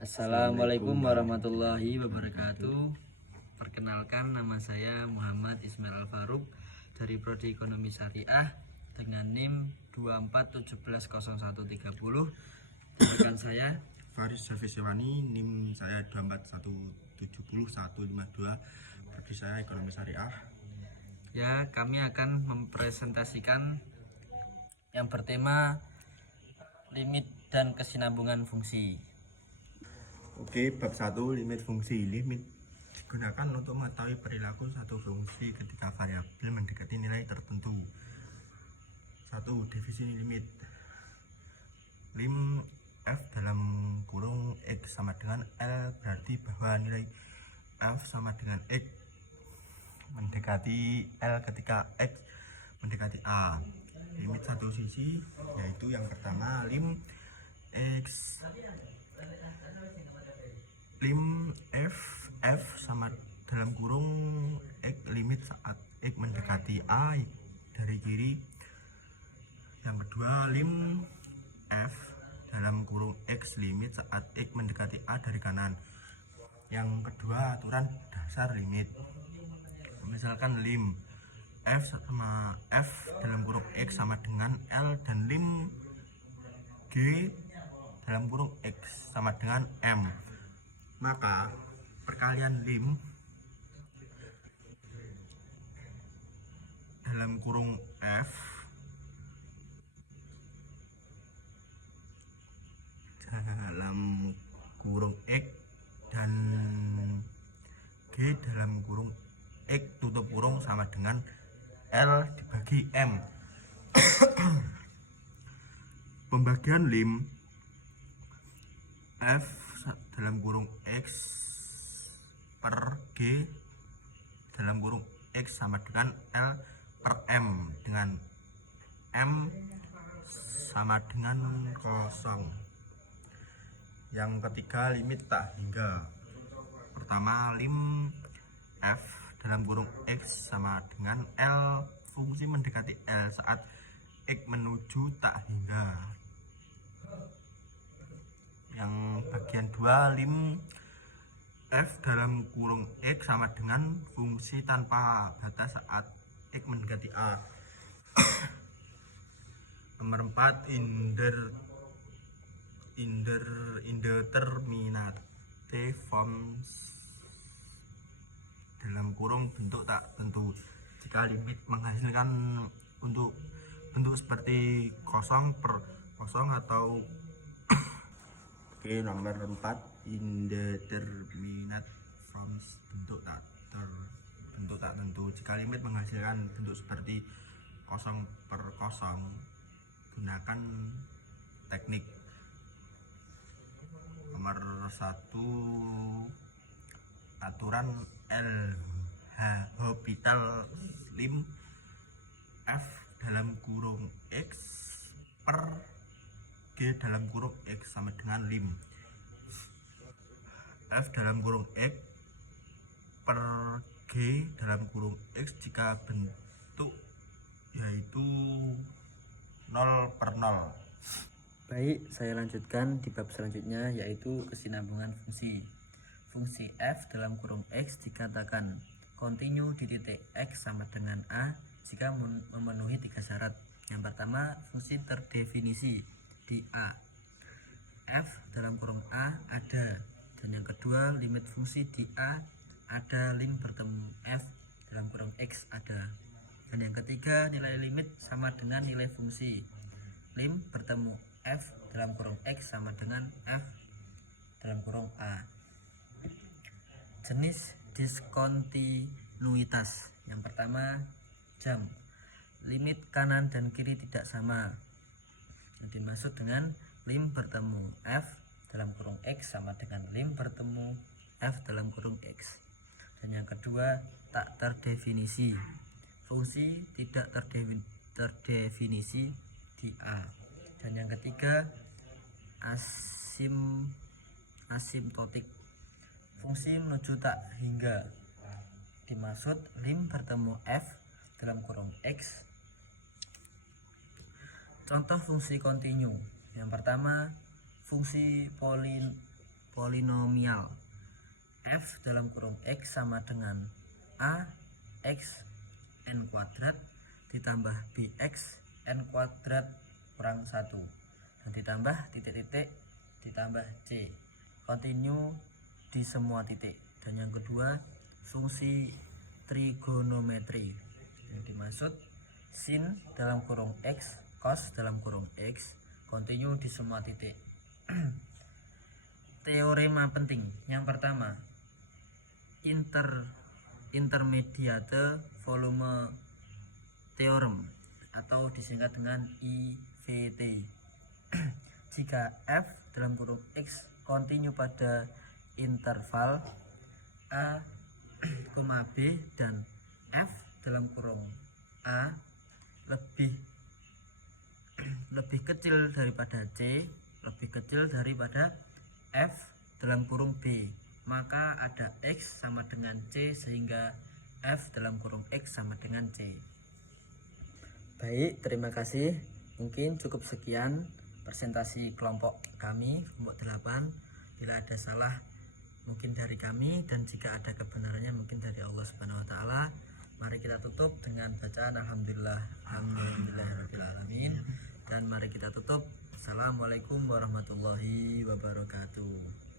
Assalamualaikum warahmatullahi wabarakatuh. Perkenalkan, nama saya Muhammad Ismail Al-Faruq dari Prodi Ekonomi Syariah dengan NIM 247110130. Rekan saya Faris Safisewani, NIM saya 241701152, Prodi saya Ekonomi Syariah. Ya, kami akan mempresentasikan yang bertema limit dan kesinambungan fungsi. Oke, bab 1, limit fungsi. Limit digunakan untuk mengetahui perilaku satu fungsi ketika variabel mendekati nilai tertentu. 1. Definisi limit. Lim f dalam kurung x sama dengan L berarti bahwa nilai f sama dengan x mendekati L ketika x mendekati A. Limit satu sisi yaitu yang pertama lim f sama dalam kurung x limit saat x mendekati A dari kiri. Yang kedua lim f dalam kurung x limit saat x mendekati A dari kanan. Yang kedua aturan dasar limit. Misalkan lim f dalam kurung x sama dengan L dan lim g dalam kurung x sama dengan M, maka perkalian lim dalam kurung f dalam kurung x dan g dalam kurung x tutup kurung sama dengan L dibagi M. Pembagian lim f dalam kurung x per g dalam kurung x sama dengan L per M, dengan M sama dengan 0. Yang ketiga limit tak hingga. Pertama lim f dalam kurung x sama dengan L fungsi mendekati L saat x menuju tak hingga. Yang bagian 2 lim f dalam kurung x sama dengan fungsi tanpa batas saat x mendekati A. Nomor 4 indeterminate forms dalam kurung bentuk tak tentu jika limit menghasilkan untuk bentuk seperti 0/0 atau Oke, nomor 4 indeterminate forms bentuk tak tentu jika limit menghasilkan bentuk seperti 0/0. Gunakan teknik. Nomor 1 aturan L'Hopital lim f dalam kurung x per g dalam kurung x sama dengan lim f dalam kurung x per g dalam kurung x jika bentuk yaitu 0/0. Baik, saya lanjutkan di bab selanjutnya, yaitu kesinambungan fungsi. Fungsi f dalam kurung x dikatakan kontinu di titik x sama dengan A jika memenuhi 3 syarat. Yang pertama, fungsi terdefinisi di A, f dalam kurung A ada. Dan yang kedua, limit fungsi di A ada, lim bertemu f dalam kurung x ada. Dan yang ketiga, nilai limit sama dengan nilai fungsi. Lim bertemu f dalam kurung x sama dengan f dalam kurung A. Jenis diskontinuitas. Yang pertama, jam. Limit kanan dan kiri tidak sama. Yang dimaksud dengan lim bertemu f dalam kurung x sama dengan lim bertemu f dalam kurung x. Dan yang kedua, tak terdefinisi. Fungsi tidak terdefinisi di A. Dan yang ketiga, asimtotik. Fungsi menuju tak hingga. Dimaksud lim bertemu f dalam kurung x. Contoh fungsi kontinu. Yang pertama, fungsi polinomial f dalam kurung x sama dengan a x n kuadrat ditambah bx n kuadrat kurang 1 dan ditambah titik-titik ditambah c, continue di semua titik. Dan yang kedua fungsi trigonometri yang dimaksud sin dalam kurung x cos dalam kurung x continue di semua titik. Teorema penting yang pertama, intermediate volume theorem atau disingkat dengan IVT. Jika f dalam kurung x continue pada interval a, b dan f dalam kurung a lebih kecil daripada c, lebih kecil daripada f dalam kurung b, maka ada x sama dengan c sehingga f dalam kurung x sama dengan c. Baik, terima kasih. Mungkin cukup sekian presentasi kelompok kami, kelompok 8. Bila ada salah mungkin dari kami, dan jika ada kebenarannya mungkin dari Allah Subhanahu wa taala. Mari kita tutup dengan bacaan alhamdulillahirabbil alamin, dan mari kita tutup. Assalamualaikum warahmatullahi wabarakatuh.